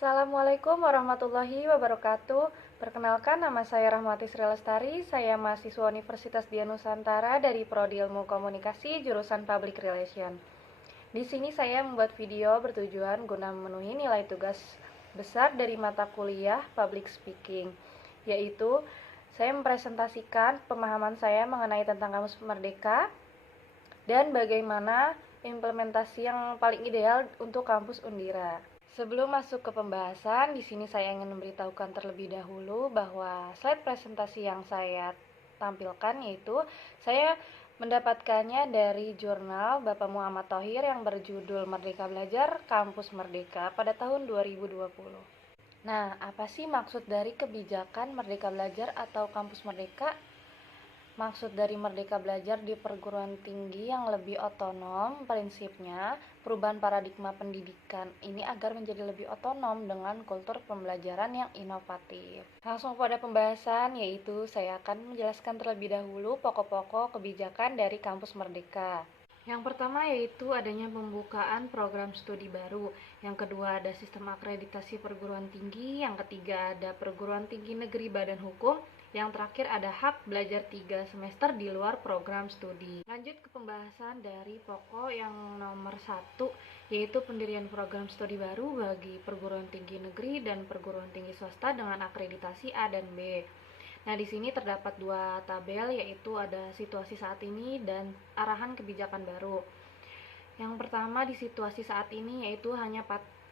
Assalamualaikum warahmatullahi wabarakatuh. Perkenalkan, nama saya Rahmati Sri Lestari. Saya mahasiswa Universitas Dianusantara dari Prodi Ilmu Komunikasi jurusan Public Relation. Di sini saya membuat video bertujuan guna memenuhi nilai tugas besar dari mata kuliah Public Speaking, yaitu saya mempresentasikan pemahaman saya mengenai tentang Kamus Merdeka dan bagaimana implementasi yang paling ideal untuk kampus Undira. Sebelum masuk ke pembahasan, di sini saya ingin memberitahukan terlebih dahulu bahwa slide presentasi yang saya tampilkan yaitu saya mendapatkannya dari jurnal Bapak Muhammad Thohir yang berjudul Merdeka Belajar Kampus Merdeka pada tahun 2020. Nah, apa sih maksud dari kebijakan Merdeka Belajar atau Kampus Merdeka? Maksud dari Merdeka Belajar di perguruan tinggi yang lebih otonom, prinsipnya perubahan paradigma pendidikan ini agar menjadi lebih otonom dengan kultur pembelajaran yang inovatif. Langsung pada pembahasan, yaitu saya akan menjelaskan terlebih dahulu pokok-pokok kebijakan dari Kampus Merdeka. Yang pertama yaitu adanya pembukaan program studi baru. Yang kedua ada sistem akreditasi perguruan tinggi. Yang ketiga ada perguruan tinggi negeri badan hukum. Yang terakhir ada hak belajar 3 semester di luar program studi. Lanjut ke pembahasan dari pokok yang nomor 1, yaitu pendirian program studi baru bagi perguruan tinggi negeri dan perguruan tinggi swasta dengan akreditasi A dan B. Nah, di sini terdapat 2 tabel, yaitu ada situasi saat ini dan arahan kebijakan baru. Yang pertama di situasi saat ini yaitu hanya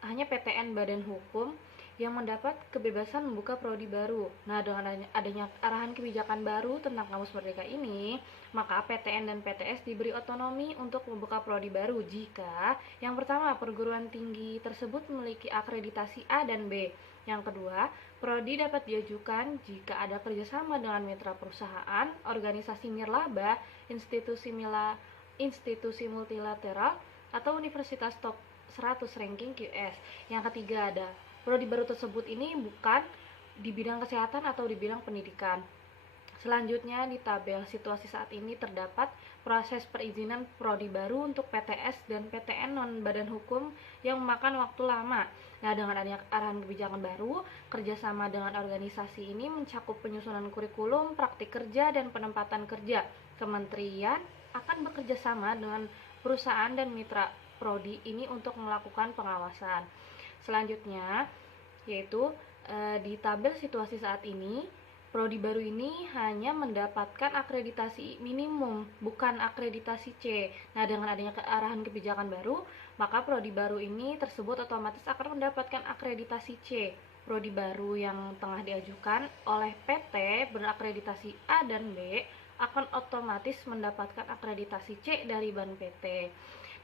PTN Badan Hukum yang mendapat kebebasan membuka prodi baru. Nah, dengan adanya arahan kebijakan baru tentang Kampus Merdeka ini, maka PTN dan PTS diberi otonomi untuk membuka prodi baru jika yang pertama perguruan tinggi tersebut memiliki akreditasi A dan B. Yang kedua, prodi dapat diajukan jika ada kerjasama dengan mitra perusahaan, organisasi nirlaba, institusi multilateral, atau universitas top 100 ranking QS. Yang ketiga ada prodi baru tersebut ini bukan di bidang kesehatan atau di bidang pendidikan. Selanjutnya di tabel situasi saat ini terdapat proses perizinan prodi baru untuk PTS dan PTN non badan hukum yang memakan waktu lama. Nah, dengan adanya arahan kebijakan baru, kerjasama dengan organisasi ini mencakup penyusunan kurikulum, praktik kerja, dan penempatan kerja. Kementerian akan bekerja sama dengan perusahaan dan mitra prodi ini untuk melakukan pengawasan. Selanjutnya yaitu di tabel situasi saat ini, prodi baru ini hanya mendapatkan akreditasi minimum, bukan akreditasi C. Nah, dengan adanya arahan kebijakan baru, maka prodi baru ini tersebut otomatis akan mendapatkan akreditasi C. Prodi baru yang tengah diajukan oleh PT berakreditasi A dan B akan otomatis mendapatkan akreditasi C dari BAN PT.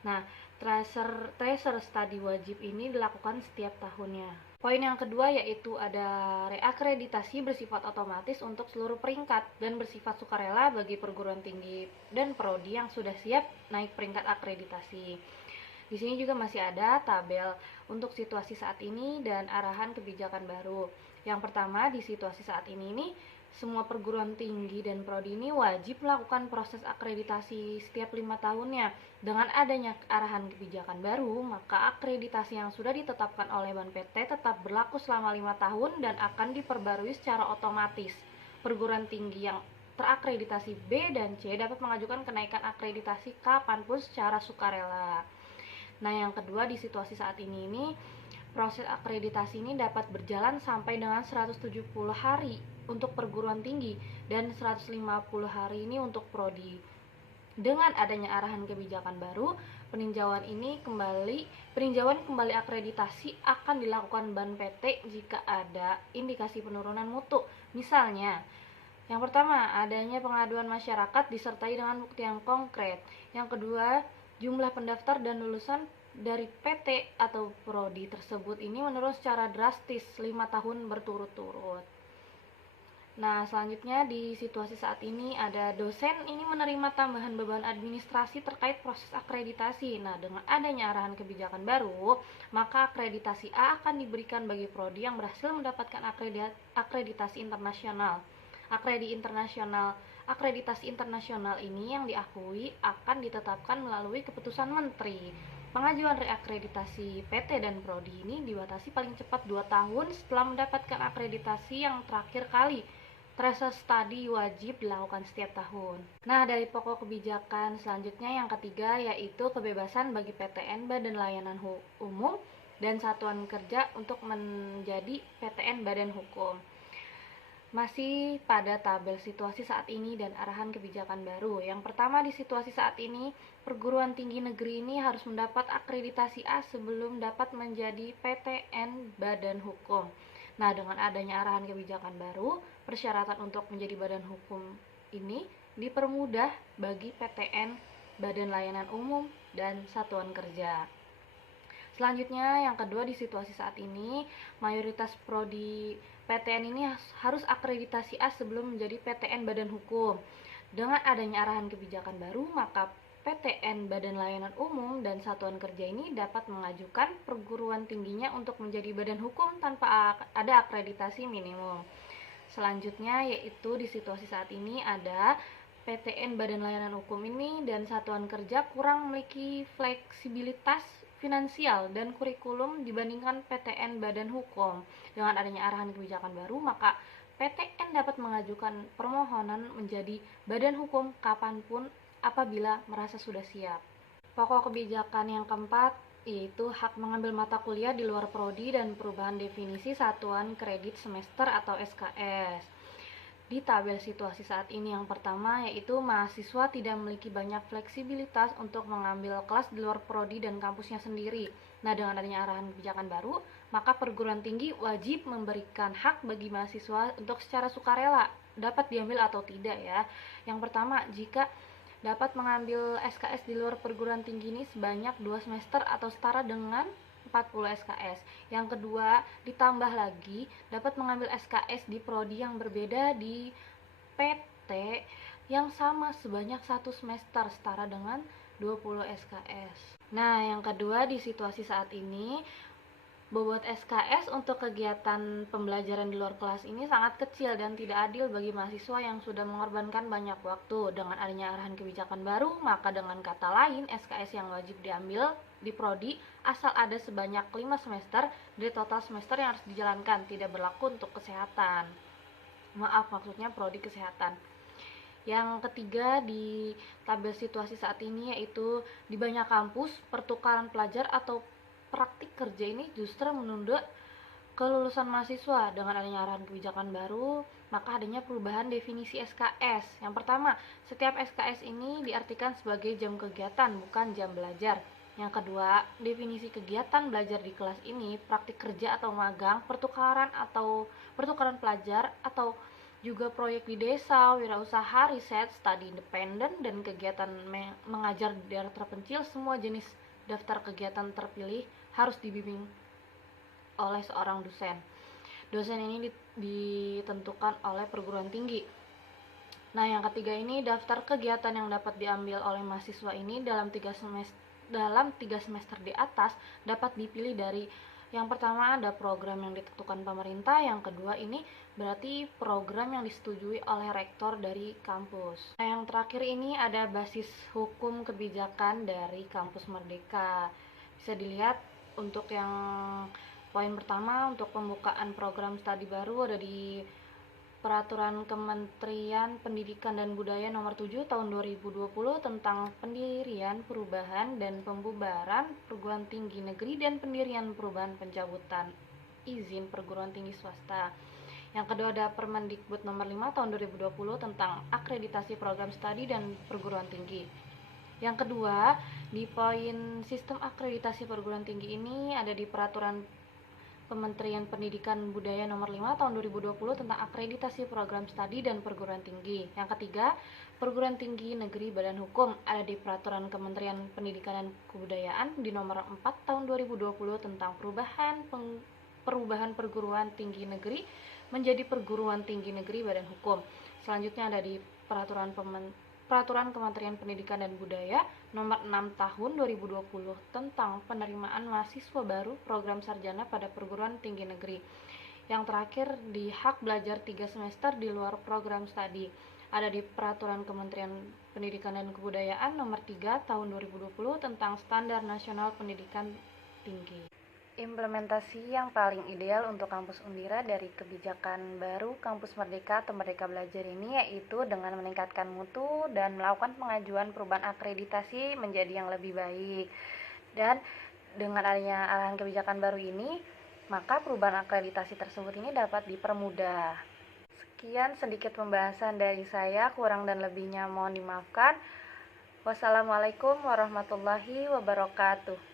Nah, tracer study wajib ini dilakukan setiap tahunnya. Poin yang kedua yaitu ada reakreditasi bersifat otomatis untuk seluruh peringkat dan bersifat sukarela bagi perguruan tinggi dan prodi yang sudah siap naik peringkat akreditasi. Di sini juga masih ada tabel untuk situasi saat ini dan arahan kebijakan baru. Yang pertama di situasi saat ini semua perguruan tinggi dan prodi ini wajib melakukan proses akreditasi setiap 5 tahunnya. Dengan adanya arahan kebijakan baru, maka akreditasi yang sudah ditetapkan oleh BAN PT tetap berlaku selama 5 tahun dan akan diperbarui secara otomatis. Perguruan tinggi yang terakreditasi B dan C dapat mengajukan kenaikan akreditasi kapanpun secara sukarela. Nah, yang kedua di situasi saat ini proses akreditasi ini dapat berjalan sampai dengan 170 hari untuk perguruan tinggi dan 150 hari ini untuk prodi. Dengan adanya arahan kebijakan baru, peninjauan kembali akreditasi akan dilakukan BAN PT jika ada indikasi penurunan mutu. Misalnya, yang pertama, adanya pengaduan masyarakat disertai dengan bukti yang konkret. Yang kedua, jumlah pendaftar dan lulusan dari PT atau prodi tersebut ini menurun secara drastis 5 tahun berturut-turut. Nah, selanjutnya di situasi saat ini ada dosen ini menerima tambahan beban administrasi terkait proses akreditasi. Nah, dengan adanya arahan kebijakan baru, maka akreditasi A akan diberikan bagi prodi yang berhasil mendapatkan akreditasi internasional. Akreditasi internasional ini yang diakui akan ditetapkan melalui keputusan menteri. Pengajuan reakreditasi PT dan Prodi ini dibatasi paling cepat 2 tahun setelah mendapatkan akreditasi yang terakhir kali. Tracer study wajib dilakukan setiap tahun. Nah, dari pokok kebijakan selanjutnya yang ketiga yaitu kebebasan bagi PTN Badan Layanan Umum dan Satuan Kerja untuk menjadi PTN Badan Hukum. Masih pada tabel situasi saat ini dan arahan kebijakan baru. Yang pertama, di situasi saat ini, perguruan tinggi negeri ini harus mendapat akreditasi A sebelum dapat menjadi PTN Badan Hukum. Nah, dengan adanya arahan kebijakan baru, persyaratan untuk menjadi badan hukum ini dipermudah bagi PTN, Badan Layanan Umum, dan Satuan Kerja. Selanjutnya, yang kedua, di situasi saat ini, mayoritas prodi PTN ini harus akreditasi A sebelum menjadi PTN Badan Hukum. Dengan adanya arahan kebijakan baru, maka PTN Badan Layanan Umum dan Satuan Kerja ini dapat mengajukan perguruan tingginya untuk menjadi badan hukum tanpa ada akreditasi minimum. Selanjutnya yaitu di situasi saat ini ada PTN Badan Layanan Hukum ini dan Satuan Kerja kurang memiliki fleksibilitas finansial dan kurikulum dibandingkan PTN Badan Hukum. Dengan adanya arahan kebijakan baru, maka PTN dapat mengajukan permohonan menjadi badan hukum kapanpun apabila merasa sudah siap. Pokok kebijakan yang keempat yaitu hak mengambil mata kuliah di luar prodi dan perubahan definisi satuan kredit semester atau SKS. Di tabel situasi saat ini yang pertama yaitu mahasiswa tidak memiliki banyak fleksibilitas untuk mengambil kelas di luar prodi dan kampusnya sendiri. Nah, dengan adanya arahan kebijakan baru, maka perguruan tinggi wajib memberikan hak bagi mahasiswa untuk secara sukarela dapat diambil atau tidak ya. Yang pertama, jika dapat mengambil SKS di luar perguruan tinggi ini sebanyak 2 semester atau setara dengan 40 SKS. Yang kedua, ditambah lagi dapat mengambil SKS di prodi yang berbeda di PT yang sama sebanyak 1 semester setara dengan 20 SKS. Nah, yang kedua, di situasi saat ini bobot SKS untuk kegiatan pembelajaran di luar kelas ini sangat kecil dan tidak adil bagi mahasiswa yang sudah mengorbankan banyak waktu. Dengan adanya arahan kebijakan baru, maka dengan kata lain SKS yang wajib diambil di prodi asal ada sebanyak 5 semester dari total semester yang harus dijalankan, tidak berlaku untuk kesehatan. Maksudnya prodi kesehatan. Yang ketiga, di tabel situasi saat ini yaitu di banyak kampus pertukaran pelajar atau praktik kerja ini justru menunda kelulusan mahasiswa. Dengan adanya arahan kebijakan baru, maka adanya perubahan definisi SKS. Yang pertama, setiap SKS ini diartikan sebagai jam kegiatan, bukan jam belajar. Yang kedua, definisi kegiatan belajar di kelas ini praktik kerja atau magang, pertukaran pelajar atau juga proyek di desa, wirausaha, riset, studi independen, dan kegiatan mengajar di daerah terpencil. Semua jenis daftar kegiatan terpilih harus dibimbing oleh seorang dosen. Dosen ini ditentukan oleh perguruan tinggi. Nah, yang ketiga ini daftar kegiatan yang dapat diambil oleh mahasiswa ini dalam 3 semester di atas dapat dipilih dari yang pertama ada program yang ditentukan pemerintah, yang kedua ini berarti program yang disetujui oleh rektor dari kampus. Nah, yang terakhir ini ada basis hukum kebijakan dari Kampus Merdeka. Bisa dilihat untuk yang poin pertama untuk pembukaan program studi baru ada di Peraturan Kementerian Pendidikan dan Budaya Nomor 7 Tahun 2020 tentang pendirian, perubahan, dan pembubaran perguruan tinggi negeri dan pendirian perubahan pencabutan izin perguruan tinggi swasta. Yang kedua ada Permendikbud Nomor 5 Tahun 2020 tentang akreditasi program studi dan perguruan tinggi. Yang kedua, di poin sistem akreditasi perguruan tinggi ini ada di Peraturan Kementerian Pendidikan Budaya Nomor 5 Tahun 2020 tentang akreditasi program studi dan perguruan tinggi. Yang ketiga, perguruan tinggi negeri badan hukum ada di Peraturan Kementerian Pendidikan dan Kebudayaan di Nomor 4 Tahun 2020 tentang perubahan perguruan tinggi negeri menjadi perguruan tinggi negeri badan hukum. Selanjutnya ada di Peraturan Kementerian Pendidikan dan Budaya Nomor 6 Tahun 2020 tentang penerimaan mahasiswa baru program sarjana pada perguruan tinggi negeri. Yang terakhir di hak belajar 3 semester di luar program studi ada di Peraturan Kementerian Pendidikan dan Kebudayaan Nomor 3 Tahun 2020 tentang Standar Nasional Pendidikan Tinggi. Implementasi yang paling ideal untuk kampus Undira dari kebijakan baru Kampus Merdeka atau Merdeka Belajar ini yaitu dengan meningkatkan mutu dan melakukan pengajuan perubahan akreditasi menjadi yang lebih baik. Dan dengan adanya arahan kebijakan baru ini, maka perubahan akreditasi tersebut ini dapat dipermudah. Sekian sedikit pembahasan dari saya, kurang dan lebihnya mohon dimaafkan. Wassalamualaikum warahmatullahi wabarakatuh.